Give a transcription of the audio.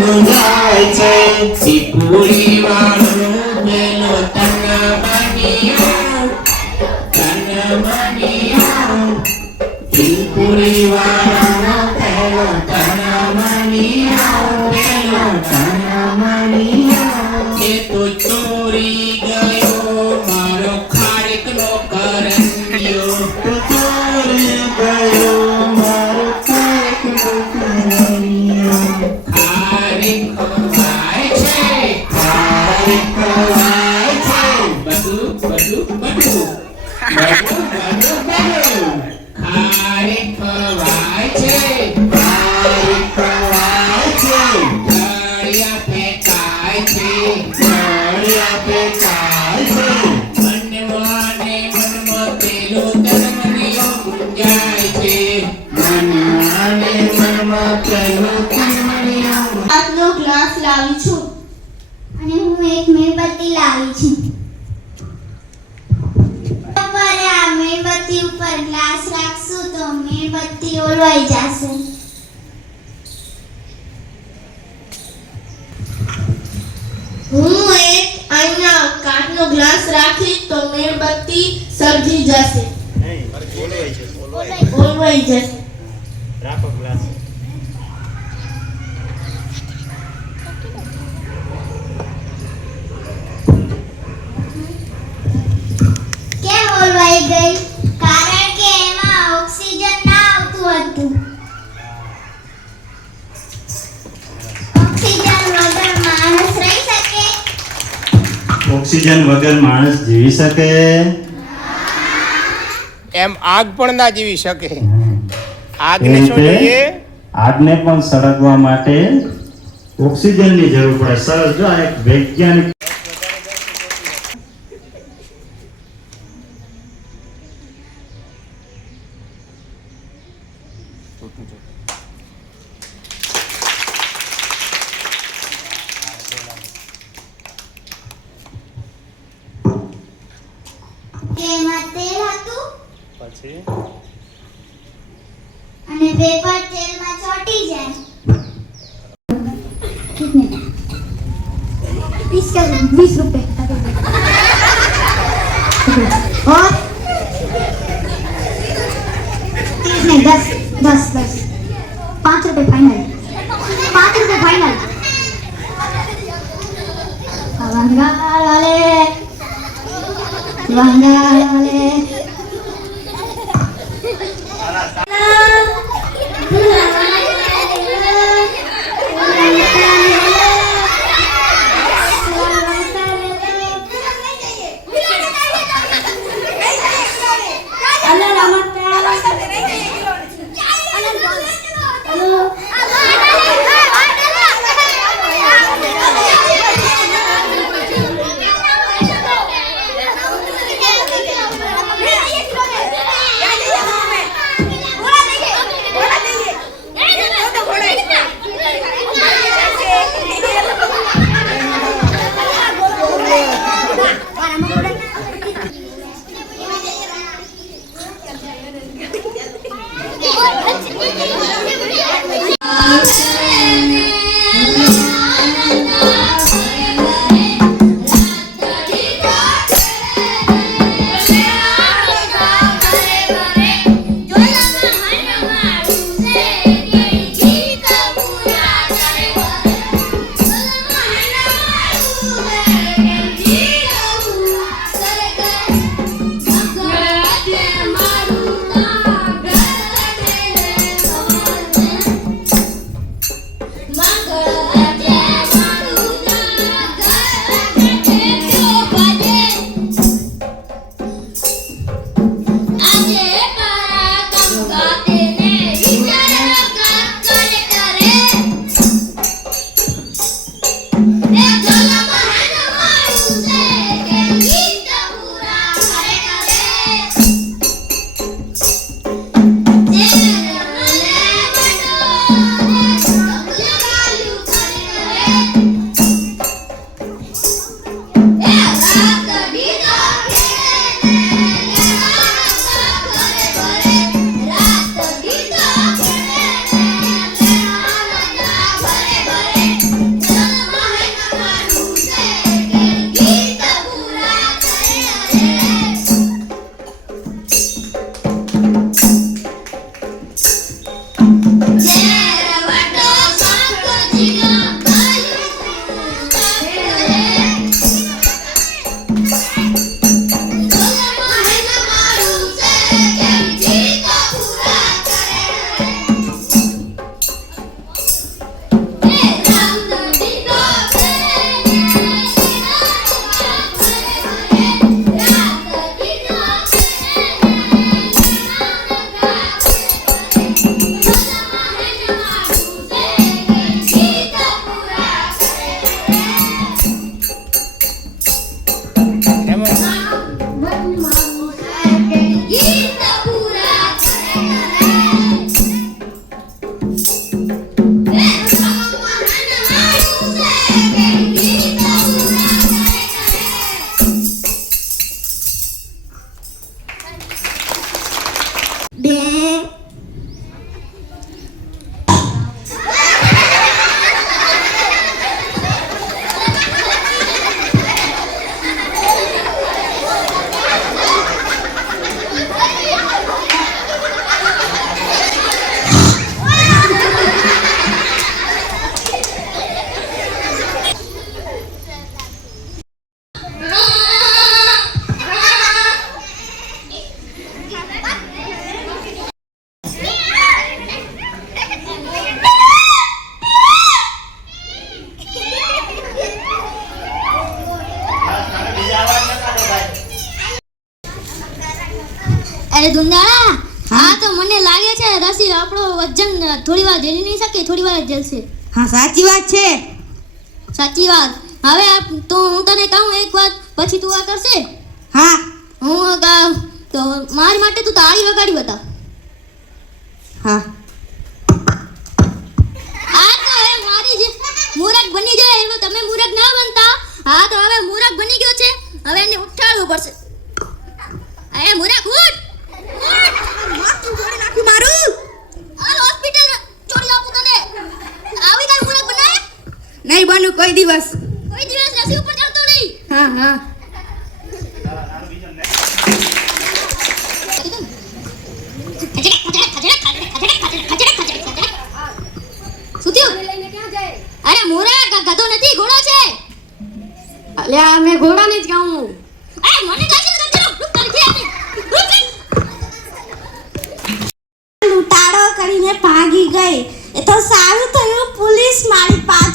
જાય છે સીપુરી વાળો પેલો તન બનિયો સીપુરી વાળો પેલો તન બનિયો એ તો ચોરી ગયો મારો ખાડકનો કરંડિયો ચોરી ગયો મારો ખાડકનો કરંડિયો ખાડક ખવાય છે બધું ખાડક ખવાય છે ગાળિયા ફેંકાય છે મનમાં ને મનમાં પેલો તન બનિયો ગુંજાય છે મનમાં ને મનમાં પેલો તન બનિયો આજનો ગ્લાસ લાવી છું અને હું એક મીણબત્તી લાવી છું. ઉપર આ મીણબત્તી ઉપર ગ્લાસ રાખશું તો મીણબત્તી ઓલવાઈ જશે. હું એક અહીંયા કાચનો ગ્લાસ રાખીશ તો મીણબત્તી સળગી જશે. ઓલવાઈ જશે. રાખો ગ્લાસ. કેમ ઓલવાઈ ગઈ? કારણ કે એમાં ઓક્સિજન ના આવતું હતું. ઓક્સિજન વગર માણસ જીવી શકે? એમ આગ પણ ના જીવી શકે. આગને શું જોઈએ? આગને પણ સળગવા માટે ઓક્સિજનની જરૂર પડે. સરસ, જો આ એક વૈજ્ઞાનિક તેમાં તેલ હતું પછી અને પેપર તેલમાં ચોંટી જાય. 20 रुपए और 30 नहीं 10 5 रुपए फाइनल. 5 रुपए फाइनल. वंगाल वाले ધુંધાળા હા તો મને લાગે છે રસી આપણો વજન થોડી વાર ઝેલી નહીં શકે, થોડી વાર જ ઝેલશે. હા સાચી વાત છે. સાચી વાત. હવે તો હું તને કહું એક વાત, પછી તું આ કરશે. હા હું તો મારી માટે તું તાળી વગાડી બતાવ. હા આ તો હવે મારી જે મૂરખ બની જાય એવો તમે મૂરખ ના બનતા. હા તો હવે મૂરખ બની ગયો છે, હવે એને ઉઠાડવું પડશે. એ મૂરખ ઉઠ. માથું ફોડી નાખ્યું મારું. આ હોસ્પિટલ છોડી આપું તને. આવી કઈ મૂરખ બનાય? નહીં બનું કોઈ દિવસ. કોઈ દિવસ રસી ઉપર ચડતો નહીં. હા હા શું થયું? અરે મૂરખ ગધો નથી, ઘોડો છે. અલ્યા મેં ઘોડાને જ કહું. અરે મને કાચી ગધો રૂપ કરી છે. લૂંટાડો કરીને ભાગી ગઈ. એ તો સારું થયું પોલીસ મારી પાસે